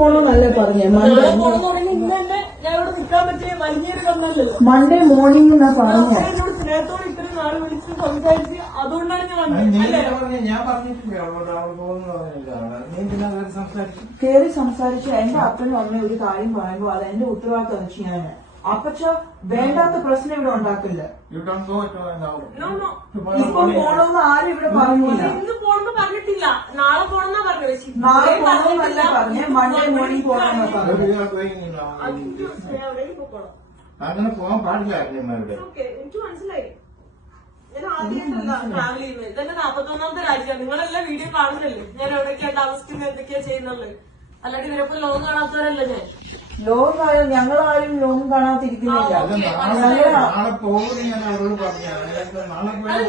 പോണോന്നല്ലേ പറഞ്ഞേ? മൺഡേ ഞാൻ ഇവിടെ നിൽക്കാൻ പറ്റിയ വലിയൊരു കന്നല്ലല്ലോ. മൺഡേ മോർണിംഗ് എന്നാ പറഞ്ഞേ. എന്നോട് സ്നേഹത്തോടെ ഇത്രയും നാള് വിളിച്ച് സംസാരിച്ച് അതുകൊണ്ടാണ് കേറി സംസാരിച്ച് എന്റെ അപ്പനും അമ്മയും ഒരു കാര്യം പറയുമ്പോ അത് എന്റെ ഉത്തരവാദിത്തം ചെയ്യാന്. അപ്പച്ച വേണ്ടാത്ത പ്രശ്നം ഇവിടെ ഉണ്ടാക്കില്ല. ഇപ്പൊ പോണോന്ന് ആരും ഇവിടെ പറഞ്ഞില്ല. ഇന്ന് പോണെന്ന് പറഞ്ഞിട്ടില്ല, നാളെ പോണെന്നാ പറഞ്ഞത്. നാളെ പോണോന്നല്ല പറഞ്ഞേ, മൺഡേ മോർണിംഗ് പോണെന്നാ പറഞ്ഞു. അങ്ങനെ പോകാൻ പാടില്ല. എനിക്ക് മനസ്സിലായി. ഞാൻ ആദ്യമായിട്ടല്ല ട്രാവൽ ചെയ്യുന്നത്. ഇതെന്റെ 41ാമത്തെ രാജ്യമാണ്. നിങ്ങളെല്ലാം വീഡിയോ കാണുന്നല്ലേ ഞാൻ എവിടെയൊക്കെയാ താമസിക്കുന്നത്, എന്തൊക്കെയാ ചെയ്യുന്നുള്ളത്. അല്ലാണ്ട് ഇവരൊപ്പം ലോകം കാണാത്തവരല്ല ഞാൻ. ലോകം കാണാൻ ഞങ്ങളാരും ലോകം കാണാതിരിക്കുന്നില്ല. നാളെ പോകുമെന്ന് ഞാൻ അവരോട് പറഞ്ഞാണ്.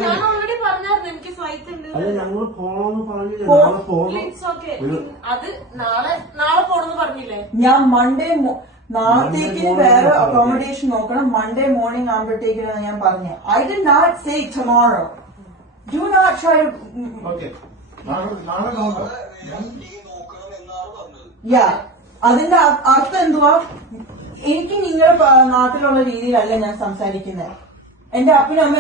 ഞാൻ ഓൾറെഡി പറഞ്ഞായിരുന്നു എനിക്ക് ഫ്ലൈറ്റ് ഉണ്ട്. ഞങ്ങൾ പോണെന്ന് പറഞ്ഞില്ല. അത് നാളെ പോണെന്ന് പറഞ്ഞില്ലേ? ഞാൻ മൺഡേ നാളത്തേക്ക് വേറെ അക്കോമഡേഷൻ നോക്കണം. മൺഡേ മോർണിംഗ് ആകുമ്പോഴത്തേക്കാണ് ഞാൻ പറഞ്ഞത്. I did not say tomorrow. Do not try. നാളെ നോക്കാം. അതിന്റെ അർത്ഥം എന്തുവാ? എനിക്ക് നിങ്ങളുടെ നാട്ടിലുള്ള രീതിയിലല്ല ഞാൻ സംസാരിക്കുന്നത്. എന്റെ അപ്പനും അമ്മ